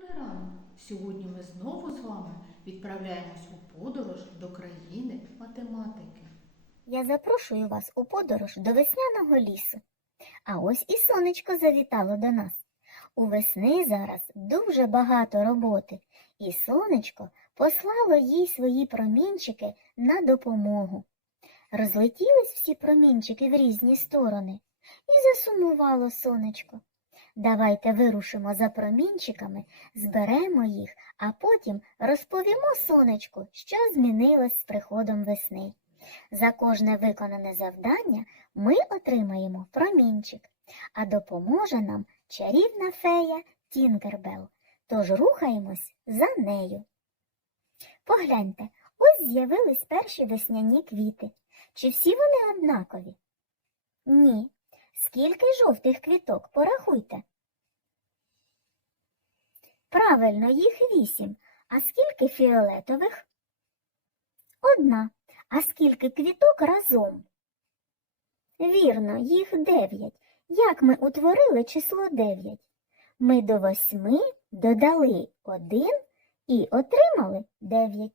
Добрий ранок! Сьогодні ми знову з вами відправляємось у подорож до країни математики. Я запрошую вас у подорож до весняного лісу. А ось і сонечко завітало до нас. У весни зараз дуже багато роботи, і сонечко послало їй свої промінчики на допомогу. Розлетілись всі промінчики в різні сторони і засумувало сонечко. Давайте вирушимо за промінчиками, зберемо їх, а потім розповімо сонечку, що змінилось з приходом весни. За кожне виконане завдання ми отримаємо промінчик, а допоможе нам чарівна фея Тінкербел. Тож рухаємось за нею. Погляньте, ось з'явились перші весняні квіти. Чи всі вони однакові? Ні. Скільки жовтих квіток порахуйте? Правильно, їх вісім. А скільки фіолетових? Одна. А скільки квіток разом? Вірно, їх дев'ять. Як ми утворили число дев'ять? Ми до восьми додали один і отримали дев'ять.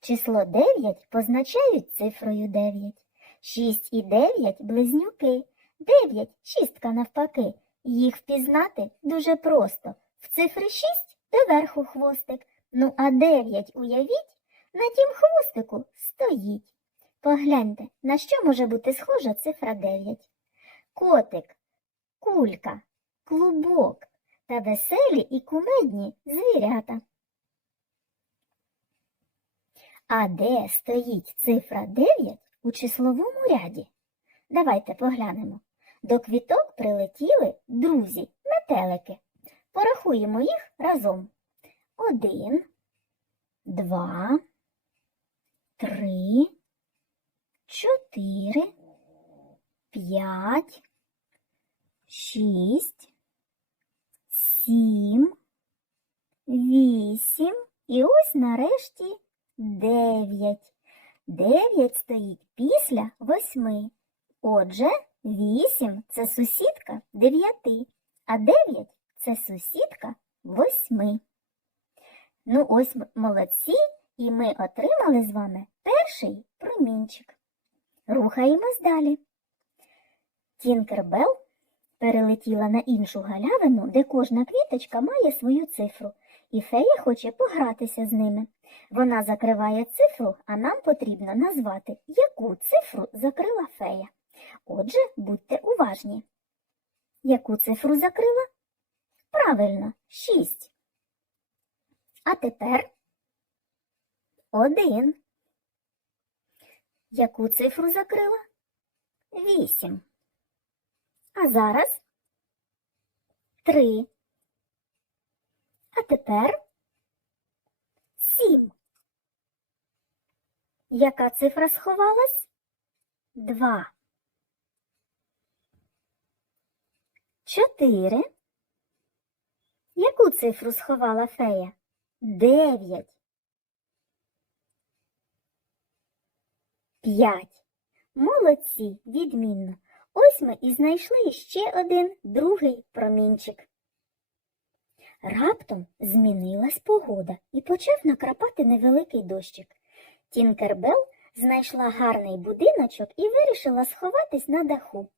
Число дев'ять позначають цифрою дев'ять. Шість і дев'ять близнюки. Дев'ять шістка навпаки. Їх впізнати дуже просто. В цифри шість доверху хвостик. Ну, а дев'ять уявіть, на тім хвостику стоїть. Погляньте, на що може бути схожа цифра дев'ять. Котик, кулька, клубок та веселі і кумедні звірята. А де стоїть цифра дев'ять у числовому ряді? Давайте поглянемо. До квіток прилетіли друзі, метелики. Порахуємо їх разом. Один, два, три, чотири, п'ять, шість, сім, вісім. І ось нарешті дев'ять. Дев'ять стоїть після восьми. Отже, вісім це сусідка дев'яти, а дев'ять це сусідка восьми. Ну, ось молодці, і ми отримали з вами перший промінчик. Рухаємось далі. Тінкербел перелетіла на іншу галявину, де кожна квіточка має свою цифру, і фея хоче погратися з ними. Вона закриває цифру, а нам потрібно назвати, яку цифру закрила фея. Отже, будьте уважні. Яку цифру закрила? Правильно, 6. А тепер 1. Яку цифру закрила? 8. А зараз 3. А тепер 7. Яка цифра сховалась? 2. Чотири. Яку цифру сховала фея? Дев'ять. П'ять. Молодці, відмінно. Ось ми і знайшли ще один другий промінчик. Раптом змінилась погода і почав накрапати невеликий дощик. Тінкербел знайшла гарний будиночок і вирішила сховатись на даху.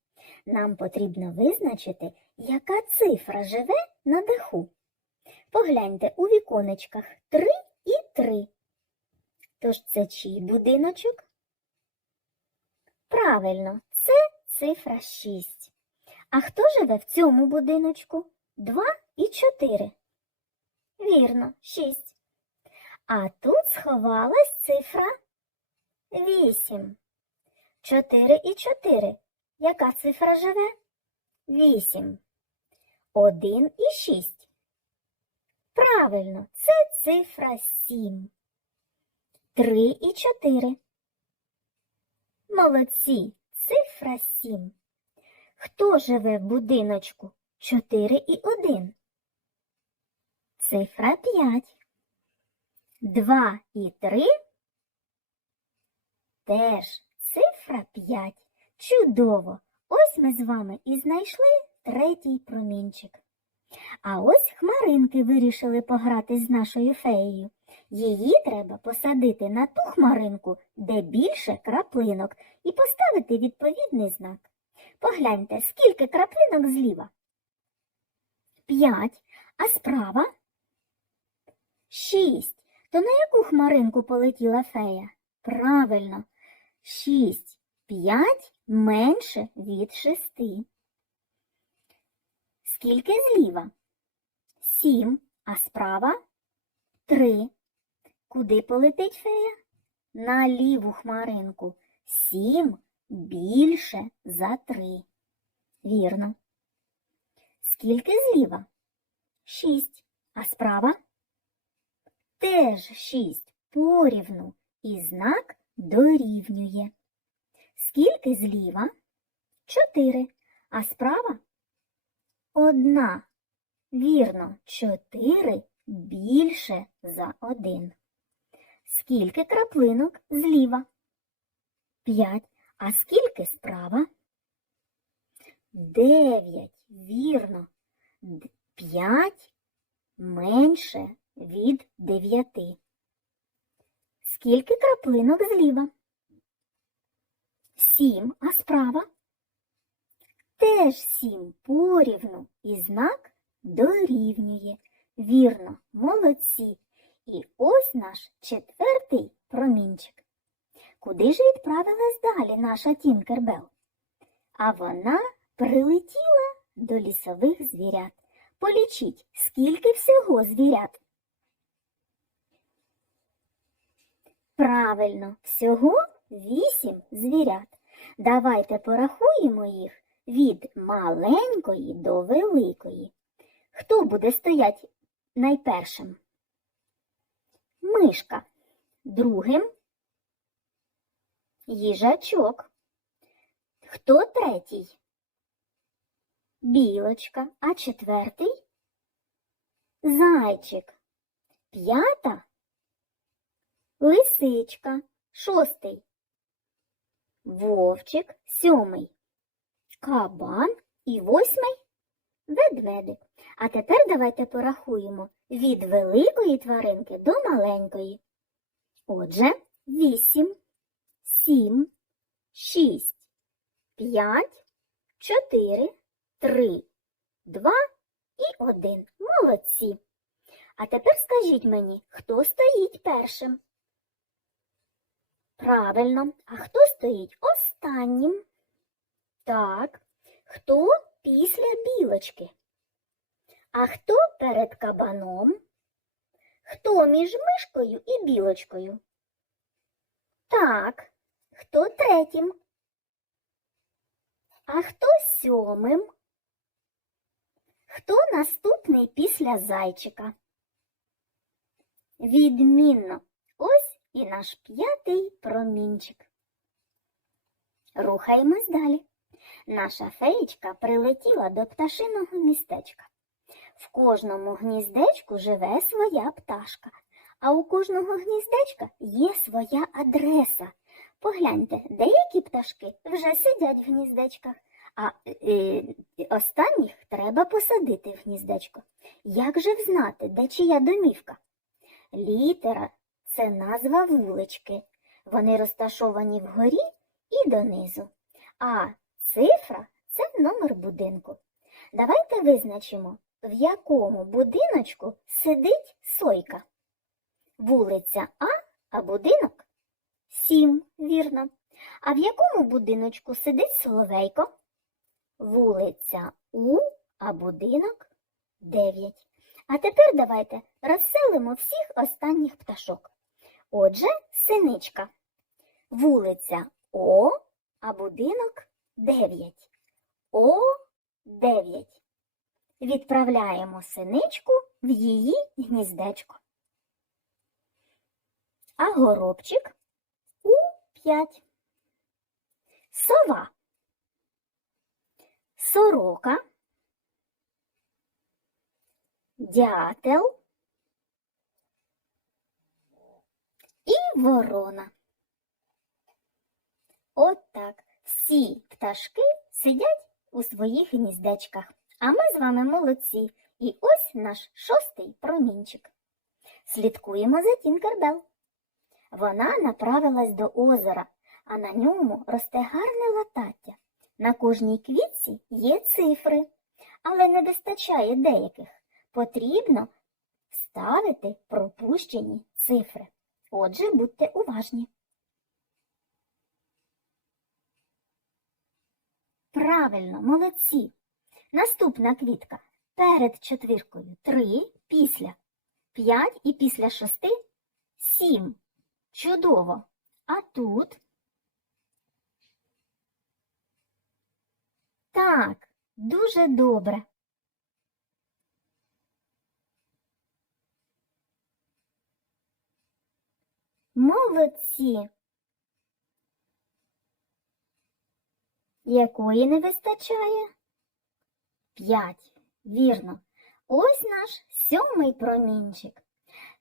Нам потрібно визначити, яка цифра живе на даху. Погляньте у віконечках 3 і 3. Тож це чий будиночок? Правильно, це цифра 6. А хто живе в цьому будиночку? 2 і 4. Вірно, 6. А тут сховалась цифра 8. 4 і 4 яка цифра живе? Вісім. Один і шість. Правильно, це цифра сім. Три і чотири. Молодці. Цифра сім. Хто живе в будиночку? Чотири і один. Цифра п'ять. Два і три. Теж цифра п'ять. Чудово! Ось ми з вами і знайшли третій промінчик. А ось хмаринки вирішили пограти з нашою феєю. Її треба посадити на ту хмаринку, де більше краплинок, і поставити відповідний знак. Погляньте, скільки краплинок зліва. П'ять, а справа шість. То на яку хмаринку полетіла фея? Правильно, шість. П'ять менше від шести. Скільки зліва? Сім, а справа три. Куди полетить фея? На ліву хмаринку. Сім більше за три. Вірно. Скільки зліва? Шість. А справа? Теж шість порівну і знак дорівнює. Скільки зліва? Чотири. А справа? Одна. Вірно, чотири більше за один. Скільки краплинок зліва? П'ять. А скільки справа? Дев'ять. Вірно. П'ять менше від дев'яти. Скільки краплинок зліва? сім, а справа теж сім порівну і знак дорівнює. Вірно, молодці. І ось наш четвертий промінчик. Куди ж відправилась далі наша Тінкербел? А вона прилетіла до лісових звірят. Полічіть, скільки всього звірят. Правильно, всього вісім звірят. Давайте порахуємо їх від маленької до великої. Хто буде стоять найпершим? Мишка. Другим їжачок. Хто третій? Білочка, а четвертий зайчик. П'ята лисичка, шостий вовчик сьомий, кабан і восьмий ведмедик. А тепер давайте порахуємо від великої тваринки до маленької. Отже, вісім, сім, шість, п'ять, чотири, три, два і один. Молодці. А тепер скажіть мені, хто стоїть першим? Правильно. А хто стоїть останнім? Так. Хто після білочки? А хто перед кабаном? Хто між мишкою і білочкою? Так, хто третім? А хто сьомим? Хто наступний після зайчика? Відмінно і наш п'ятий промінчик. Рухаємось далі. Наша феєчка прилетіла до пташиного містечка. В кожному гніздечку живе своя пташка, а у кожного гніздечка є своя адреса. Погляньте, деякі пташки вже сидять в гніздечках, а е, останніх треба посадити в гніздечко. Як же взнати, де чия домівка? Літера це назва вулички. Вони розташовані вгорі і донизу. А цифра це номер будинку. Давайте визначимо, в якому будиночку сидить сойка. Вулиця А, а будинок 7, вірно. А в якому будиночку сидить Соловейко? Вулиця У, а будинок 9. А тепер давайте розселимо всіх останніх пташок. Отже, синичка. Вулиця О, а будинок 9. О9. Відправляємо синичку в її гніздечко. А горобчик у 5. Сова. Сорока. Дятел. ворона. От так. Всі пташки сидять у своїх гніздечках, а ми з вами молодці. І ось наш шостий промінчик. Слідкуємо за Тінкербел. Вона направилась до озера, а на ньому росте гарне латаття. На кожній квітці є цифри, але не вистачає деяких. Потрібно ставити пропущені цифри. Отже, будьте уважні. Правильно, молодці. Наступна квітка. Перед четвіркою 3, після 5 і після 6 Сім. Чудово. А тут. Так, дуже добре. Молодці. Якої не вистачає? П'ять. Вірно. Ось наш сьомий промінчик.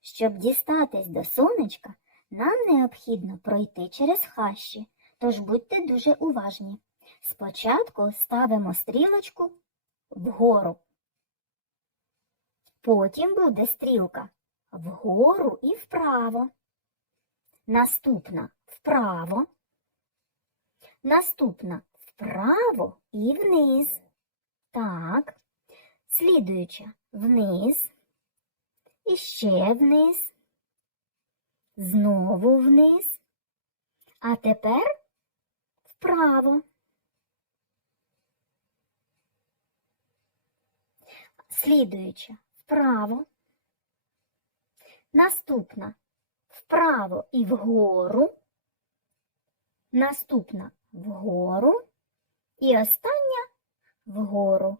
Щоб дістатись до сонечка, нам необхідно пройти через хащі, тож будьте дуже уважні. Спочатку ставимо стрілочку вгору. Потім буде стрілка вгору і вправо. Наступна вправо. Наступна вправо і вниз. Так. Слідуюча вниз. І ще вниз. Знову вниз. А тепер вправо. Слідуюча вправо. Наступна вправо і вгору, наступна вгору і остання вгору.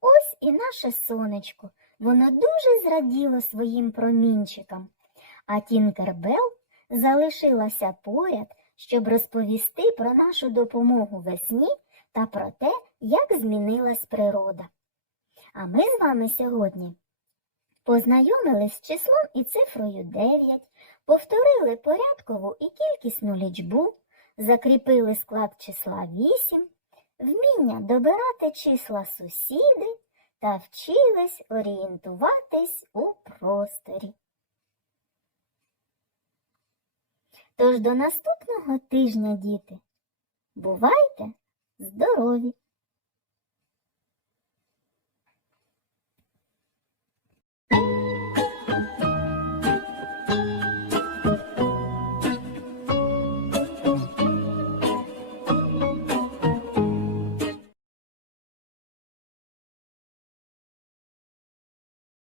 Ось і наше сонечко. Воно дуже зраділо своїм промінчикам, а Тінкербел залишилася поряд, щоб розповісти про нашу допомогу весні та про те, як змінилась природа. А ми з вами сьогодні познайомились з числом і цифрою 9, Повторили порядкову і кількісну лічбу, закріпили склад числа 8, вміння добирати числа сусіди та вчились орієнтуватись у просторі. Тож до наступного тижня, діти, бувайте здорові!